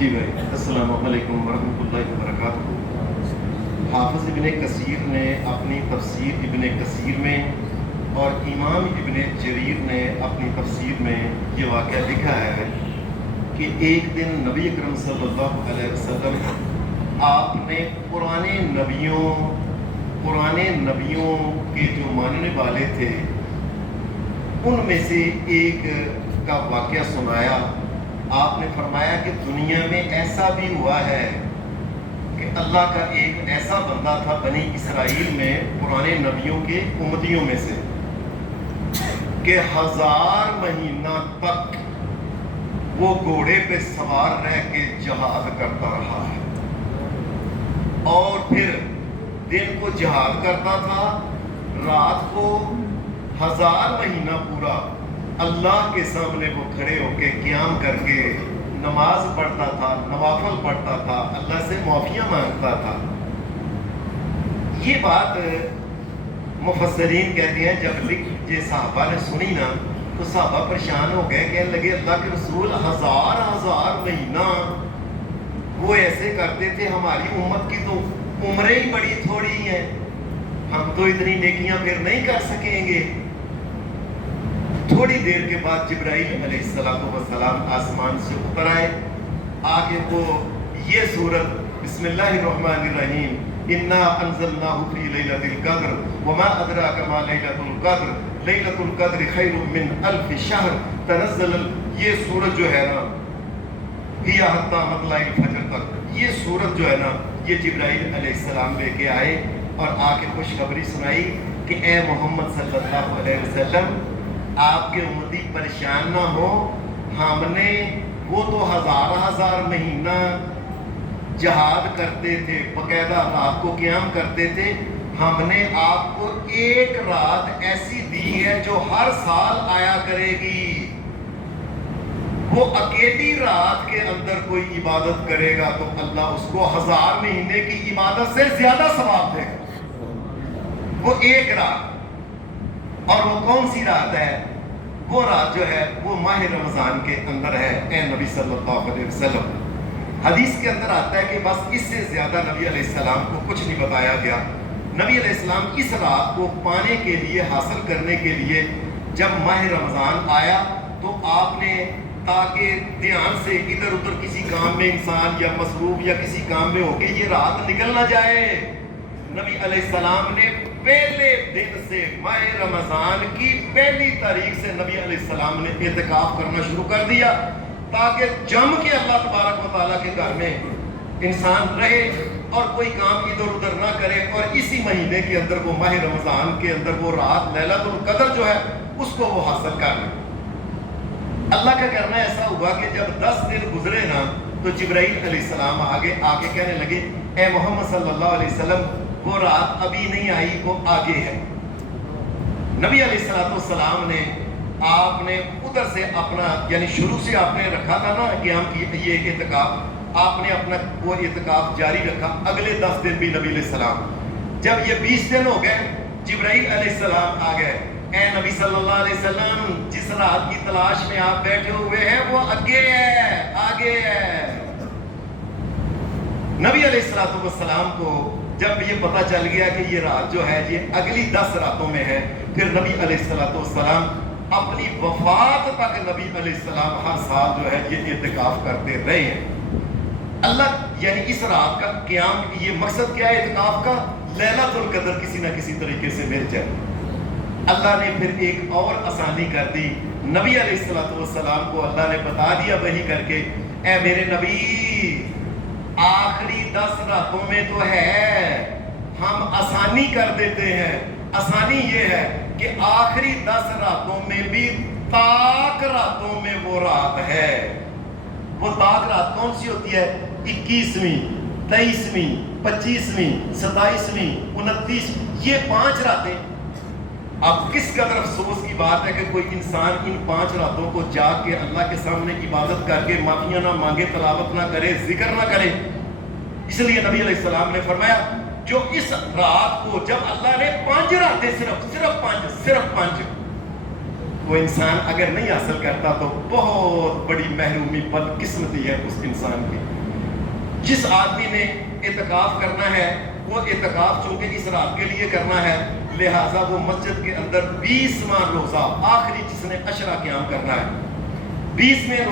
جی بھائی، السلام علیکم ورحمۃ اللہ وبرکاتہ۔ حافظ ابن کثیر نے اپنی تفسیر ابن کثیر میں اور امام ابن جریر نے اپنی تفسیر میں یہ واقعہ لکھا ہے کہ ایک دن نبی اکرم صلی اللہ علیہ وسلم آپ نے پرانے نبیوں کے جو ماننے والے تھے ان میں سے ایک کا واقعہ سنایا۔ آپ نے فرمایا کہ دنیا میں ایسا بھی ہوا ہے کہ اللہ کا ایک ایسا بندہ تھا بنی اسرائیل میں پرانے نبیوں کے امتیوں میں سے کہ 1000 مہینہ تک وہ گھوڑے پہ سوار رہ کے جہاد کرتا رہا ہے، اور پھر دن کو جہاد کرتا تھا، رات کو 1000 مہینہ پورا اللہ کے سامنے وہ کھڑے ہو کے قیام کر کے نماز پڑھتا تھا، نوافل پڑھتا تھا، اللہ سے معافیاں مانگتا تھا۔ یہ بات مفسرین کہتے ہیں جب یہ صحابہ نے سنی نا تو صحابہ پریشان ہو گئے، کہنے لگے اللہ کے رسول 1000 مہینہ وہ ایسے کرتے تھے، ہماری امت کی تو عمریں ہی بڑی تھوڑی ہیں، ہم تو اتنی نیکیاں پھر نہیں کر سکیں گے۔ تھوڑی دیر کے بعد جبرائیل علیہ السلام آسمان سے اتر آئے، آگے وہ یہ سورت بسم اللہ الرحمن الرحیم انا انزلناہ فی لیلۃ القدر وما ادراک ما لیلۃ القدر لیلۃ القدر خیر من الف شہر تنزل، یہ سورت جو ہے نا ہی حتی مطلع الفجر تک، یہ سورت جو ہے نا یہ جبرائیل علیہ السلام لے کے آئے اور آ کے خوشخبری سنائی کہ اے محمد صلی اللہ علیہ وسلم آپ کے امتی پریشان نہ ہو، ہم نے وہ تو 1000 مہینہ جہاد کرتے تھے، باقاعدہ رات کو قیام کرتے تھے، ہم نے آپ کو ایک رات ایسی دی ہے جو ہر سال آیا کرے گی، وہ اکیلی رات کے اندر کوئی عبادت کرے گا تو اللہ اس کو 1000 مہینے کی عبادت سے زیادہ ثواب دے گا، وہ ایک رات۔ اور وہ کون سی رات ہے؟ وہ رات جو ہے وہ ماہ رمضان کے اندر ہے اے نبی صلی اللہ علیہ وسلم۔ حدیث کے اندر آتا ہے کہ بس اس سے زیادہ نبی علیہ السلام کو کچھ نہیں بتایا گیا۔ نبی علیہ السلام اس رات کو پانے کے لیے، حاصل کرنے کے لیے جب ماہ رمضان آیا تو آپ نے تاکہ دھیان سے ادھر ادھر کسی کام میں انسان یا مصروف یا کسی کام میں ہو کے یہ رات نکل نہ جائے، نبی علیہ السلام نے پہلے دن سے ماہ رمضان کی پہلی تاریخ سے نبی علیہ السلام نے اعتکاف کرنا شروع کر دیا تاکہ جم کے اللہ تبارک و تعالیٰ کے گھر میں انسان رہے اور کوئی کام ادھر ادھر نہ کرے، اور اسی مہینے کے اندر وہ ماہ رمضان کے اندر وہ رات لیلۃ القدر جو ہے اس کو وہ حاصل کر لے۔ اللہ کا کرنا ایسا ہوا کہ جب 10 دن گزرے نا تو جبرائیل علیہ السلام آگے کہنے لگے اے محمد صلی اللہ علیہ وسلم وہ رات ابھی نہیں آئی، وہ آگے ہے۔ نبی علیہ السلام نے آپ نے ادھر سے اپنا یعنی شروع سے آپ نے رکھا تھا نا قیام کی یہ اعتکاف، آپ نے اپنا وہ اعتکاف جاری رکھا اگلے 10 دن بھی نبی علیہ السلام۔ جب یہ 20 دن ہو گئے جبرائیل علیہ السلام آ گئے، اے نبی صلی اللہ علیہ وسلم جس رات کی تلاش میں آپ بیٹھے ہوئے ہیں وہ آگے ہے۔ نبی علیہ السلام کو جب یہ پتہ چل گیا کہ یہ رات جو ہے یہ اگلی 10 راتوں میں ہے، پھر نبی علیہ السلام اپنی وفات تک نبی علیہ السلام ہر سال جو ہے یہ اعتکاف کرتے رہے ہیں۔ اللہ یعنی اس رات کا قیام، یہ مقصد کیا ہے اعتکاف کا؟ لیلۃ القدر کسی نہ کسی طریقے سے مل جائے۔ اللہ نے پھر ایک اور آسانی کر دی، نبی علیہ السلام کو اللہ نے بتا دیا وحی کر کے اے میرے نبی آخری 10 راتوں میں تو ہے، ہم آسانی کر دیتے ہیں۔ آسانی یہ ہے کہ آخری 10 راتوں میں بھی طاق راتوں میں وہ رات ہے۔ وہ طاق رات کون سی ہوتی ہے؟ 21ویں، 23ویں، 25ویں، 27ویں، 29، یہ 5 راتیں۔ اب کس قدر افسوس کی بات ہے کہ کوئی انسان ان 5 راتوں کو جاگ کے اللہ کے سامنے عبادت کر کے معافیاں نہ مانگے، تلاوت نہ کرے، ذکر نہ کرے۔ اس لیے نبی علیہ السلام نے فرمایا جو اس رات کو جب اللہ نے 5 راتیں صرف 5 وہ انسان اگر نہیں حاصل کرتا تو بہت بڑی محرومی بدقسمتی ہے اس انسان کی۔ جس آدمی نے اعتکاف کرنا ہے وہ اعتکاف چونکہ اس رات کے لیے کرنا ہے، لہٰذا وہ مسجد کے اندر 20واں روزہ آخری جس نے عشرہ قیام کرنا ہے، 20ویں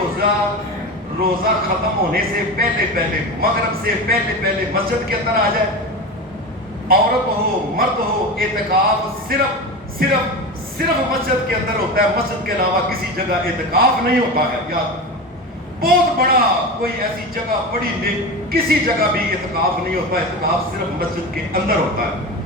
روزہ ختم ہونے سے پہلے مغرب سے پہلے مسجد کے اندر آ جائے۔ عورت ہو مرد ہو، اعتکاف صرف مسجد کے اندر ہوتا ہے، مسجد کے علاوہ کسی جگہ اعتکاف نہیں ہوتا ہے۔ یاد بہت بڑا کوئی ایسی جگہ بڑی نہیں، کسی جگہ بھی اعتکاف نہیں ہوتا، اعتکاف صرف مسجد کے اندر ہوتا ہے۔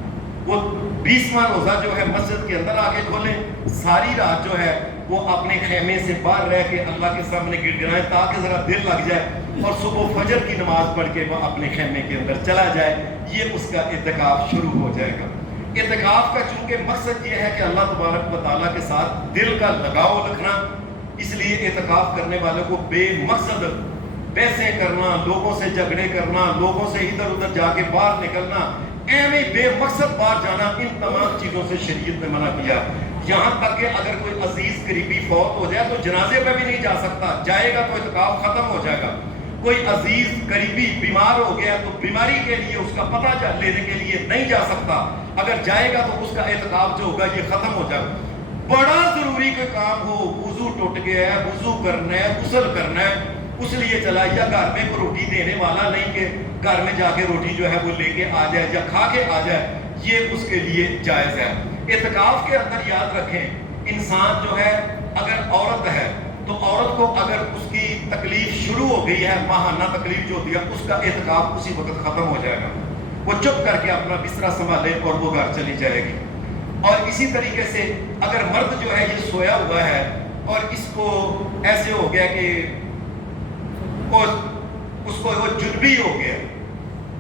وہ 20واں روزہ جو ہے مسجد کے اندر آ کے کھولیں، ساری رات جو ہے وہ اپنے خیمے سے باہر رہ کے اللہ کے سامنے گڑ گڑائیں تاکہ ذرا دل لگ جائے، اور صبح فجر کی نماز پڑھ کے وہ اپنے خیمے کے اندر چلا جائے۔ یہ اس کا اعتکاف شروع ہو جائے گا۔ اعتکاف کا چونکہ مقصد یہ ہے کہ اللہ تبارک و تعالیٰ کے ساتھ دل کا لگاؤ رکھنا، اس لیے اعتکاف کرنے والوں کو بے مقصد پیسے کرنا، لوگوں سے جھگڑے کرنا، لوگوں سے ادھر ادھر جا کے باہر نکلنا، ایویں بے مقصد باہر جانا، ان تمام چیزوں سے شریعت نے منع کیا۔ یہاں تک کہ اگر کوئی عزیز قریبی فوت ہو جائے تو جنازے پہ بھی نہیں جا سکتا، جائے گا تو اعتکاف ختم ہو جائے گا۔ کوئی عزیز قریبی بیمار ہو گیا تو بیماری کے لیے اس کا پتہ لینے کے لیے نہیں جا سکتا، اگر جائے گا تو اس کا اعتکاف جو ہوگا یہ ختم ہو جائے گا۔ بڑا ضروری کوئی کام ہو، وضو ٹوٹ گیا ہے، وضو کرنا ہے، غسل کرنا ہے، اس لیے چلا، یا گھر میں کوئی روٹی دینے والا نہیں کہ گھر میں جا کے روٹی جو ہے وہ لے کے آ جائے یا کھا کے آ جائے، یہ اس کے لیے جائز ہے۔ اعتکاف کے اندر یاد رکھیں، انسان جو ہے اگر عورت ہے تو عورت کو اگر اس کی تکلیف شروع ہو گئی ہے، ماہانہ تکلیف جو ہوتی ہے، اس کا اعتکاف اسی وقت ختم ہو جائے گا۔ وہ چپ کر کے اپنا بستر سنبھالے اور وہ گھر چلی جائے گی۔ اور اسی طریقے سے اگر مرد جو ہے یہ سویا ہوا ہے اور اس کو ایسے ہو گیا کہ اس کو وہ جنبی ہو گیا،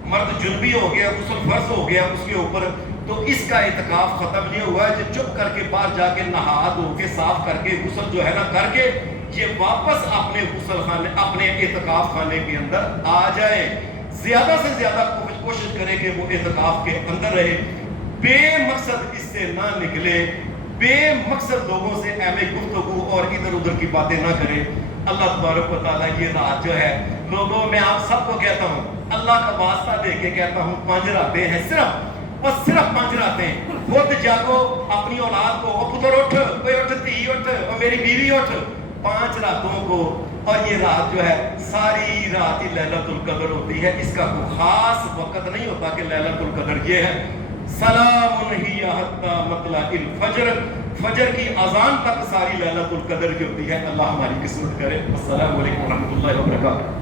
مرد جنبی ہو گیا، غسل فرض ہو گیا اس کے اوپر، تو اس کا اعتکاف ختم نہیں ہوا ہے۔ جو چپ کر کے باہر جا کے نہا دھو کے صاف کر کے غسل جو ہے نا کر کے یہ واپس اپنے غسل خانے اپنے اعتکاف خانے کے اندر آ جائے، زیادہ سے زیادہ کوشش کرے کہ وہ اعتکاف کے اندر رہے، بے مقصد اس سے نہ نکلے، بے مقصد لوگوں سے ایویں گفتگو اور ادھر ادھر کی باتیں نہ کرے۔ اللہ تبارک و تعالیٰ یہ رات جو ہے لوگوں، میں آپ سب کو کہتا ہوں، اللہ کا واسطہ دے کے کہتا ہوں، 5 راتیں ہیں، صرف 5 راتیں، خود جاگو اپنی اولاد کو، او پتر اٹھ، کوئی اٹھ، تھی اٹھ، اور میری بیوی اٹھ، 5 راتوں کو، اور یہ رات جو ہے ساری رات ہی لیلۃ القدر ہوتی ہے، اس کا کوئی خاص وقت نہیں ہوتا کہ لیلۃ القدر یہ ہے۔ سلام ہی حتی مطلع الفجر، فجر کی اذان تک ساری لیلۃ القدر کی ہوتی ہے۔ اللہ ہماری قسمت کرے۔ السلام علیکم ورحمۃ اللہ وبرکاتہ۔